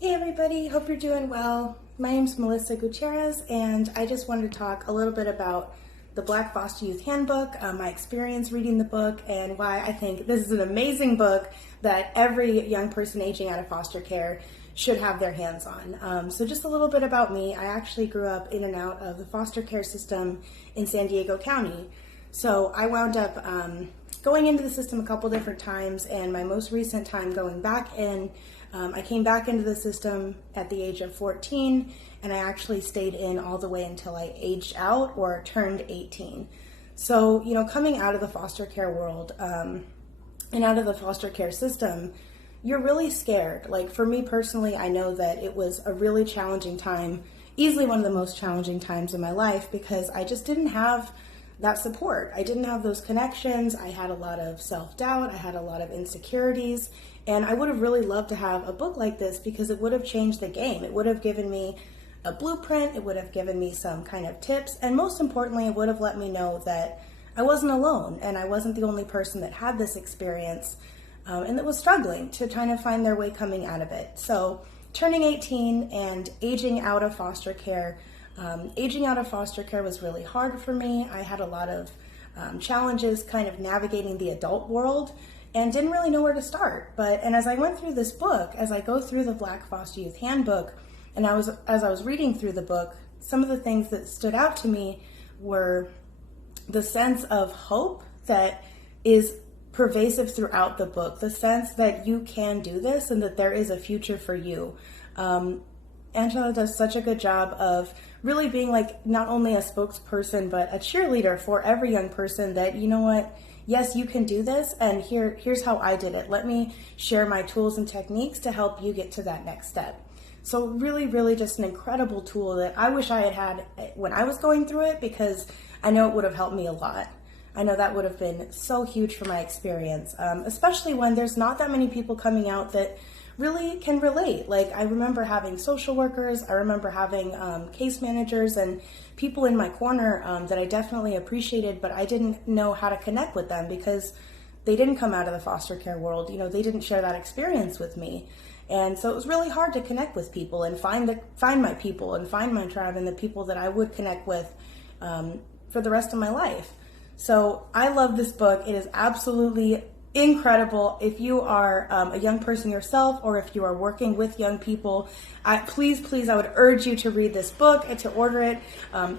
Hey everybody, hope you're doing well. My name's Melissa Gutierrez, and I just wanted to talk a little bit about the Black Foster Youth Handbook, my experience reading the book, and why I think this is an amazing book that every young person aging out of foster care should have their hands on. So just a little bit about me. I actually grew up in and out of the foster care system in San Diego County. So I wound up going into the system a couple different times, and my most recent time going back in, I came back into the system at the age of 14, and I actually stayed in all the way until I aged out or turned 18. So, coming out of the foster care world and out of the foster care system, you're really scared. Like for me personally, I know that it was a really challenging time, easily one of the most challenging times in my life, because I just didn't have that support. I didn't have those connections. I had a lot of self-doubt. I had a lot of insecurities. And I would have really loved to have a book like this because it would have changed the game. It would have given me a blueprint. It would have given me some kind of tips. And most importantly, it would have let me know that I wasn't alone and I wasn't the only person that had this experience and that was struggling to kind of find their way coming out of it. So turning 18 and aging out of foster care. Aging out of foster care was really hard for me. I had a lot of challenges kind of navigating the adult world and didn't really know where to start. And as I went through this book, as I go through the Black Foster Youth Handbook, and as I was reading through the book, some of the things that stood out to me were the sense of hope that is pervasive throughout the book, the sense that you can do this and that there is a future for you. Angela does such a good job of really being like not only a spokesperson, but a cheerleader for every young person that, you know what, yes, you can do this, and here's how I did it. Let me share my tools and techniques to help you get to that next step. So really, really just an incredible tool that I wish I had had when I was going through it, because I know it would have helped me a lot. I know that would have been so huge for my experience, especially when there's not that many people coming out that really can relate. Like I remember having social workers, I remember having case managers and people in my corner that I definitely appreciated, but I didn't know how to connect with them because they didn't come out of the foster care world. They didn't share that experience with me. And so it was really hard to connect with people and find my people and find my tribe and the people that I would connect with for the rest of my life. So I love this book. It is absolutely incredible. If you are a young person yourself, or if you are working with young people, please, I would urge you to read this book and to order it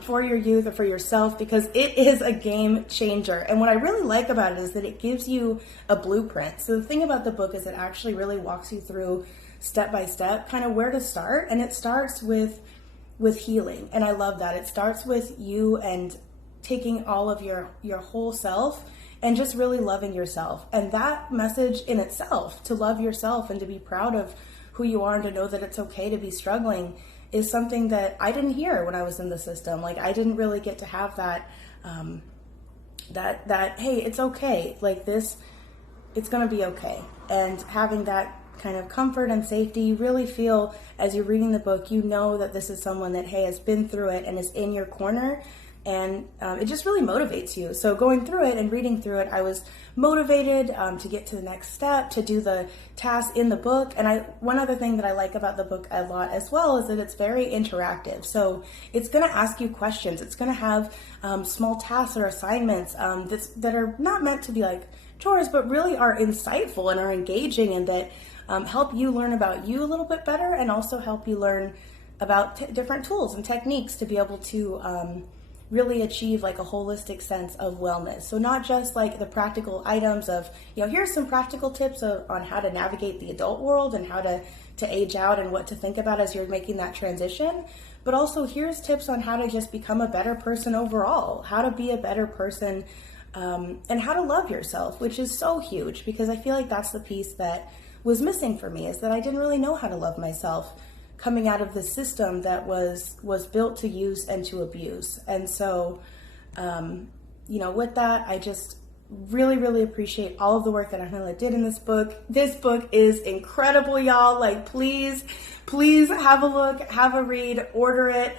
for your youth or for yourself, because it is a game changer. And what I really like about it is that it gives you a blueprint. So the thing about the book is it actually really walks you through step by step kind of where to start, and it starts with healing. And I love that. It starts with you and taking all of your whole self and just really loving yourself. And that message in itself, to love yourself and to be proud of who you are and to know that it's okay to be struggling, is something that I didn't hear when I was in the system. Like I didn't really get to have that, hey, it's okay. Like this, it's gonna be okay. And having that kind of comfort and safety, you really feel as you're reading the book, you know that this is someone that, hey, has been through it and is in your corner. And it just really motivates you. So going through it and reading through it, I was motivated to get to the next step, to do the tasks in the book. And one other thing that I like about the book a lot as well is that it's very interactive. So it's going to ask you questions. It's going to have small tasks or assignments that are not meant to be like chores, but really are insightful and are engaging, and that help you learn about you a little bit better, and also help you learn about different tools and techniques to be able to really achieve like a holistic sense of wellness. So not just like the practical items of, here's some practical tips on how to navigate the adult world and how to age out and what to think about as you're making that transition, but also here's tips on how to just become a better person overall, how to be a better person, and how to love yourself, which is so huge, because I feel like that's the piece that was missing for me, is that I didn't really know how to love myself coming out of the system that was built to use and to abuse. And so, with that, really, really appreciate all of the work that Angela did in this book. This book is incredible, y'all. Like, please have a look, have a read, order it.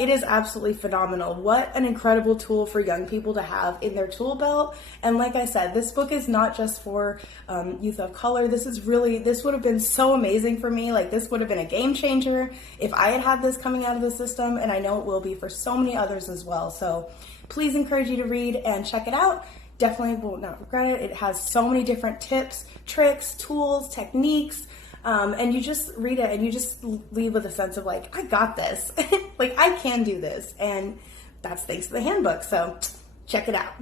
It is absolutely phenomenal. What an incredible tool for young people to have in their tool belt. And like I said, this book is not just for youth of color. This would have been so amazing for me. Like, this would have been a game changer if I had had this coming out of the system, and I know it will be for so many others as well. So please encourage you to read and check it out. Definitely will not regret it. It has so many different tips, tricks, tools, techniques, and you just read it and you just leave with a sense of like, I got this. Like, I can do this. And that's thanks to the handbook. So check it out.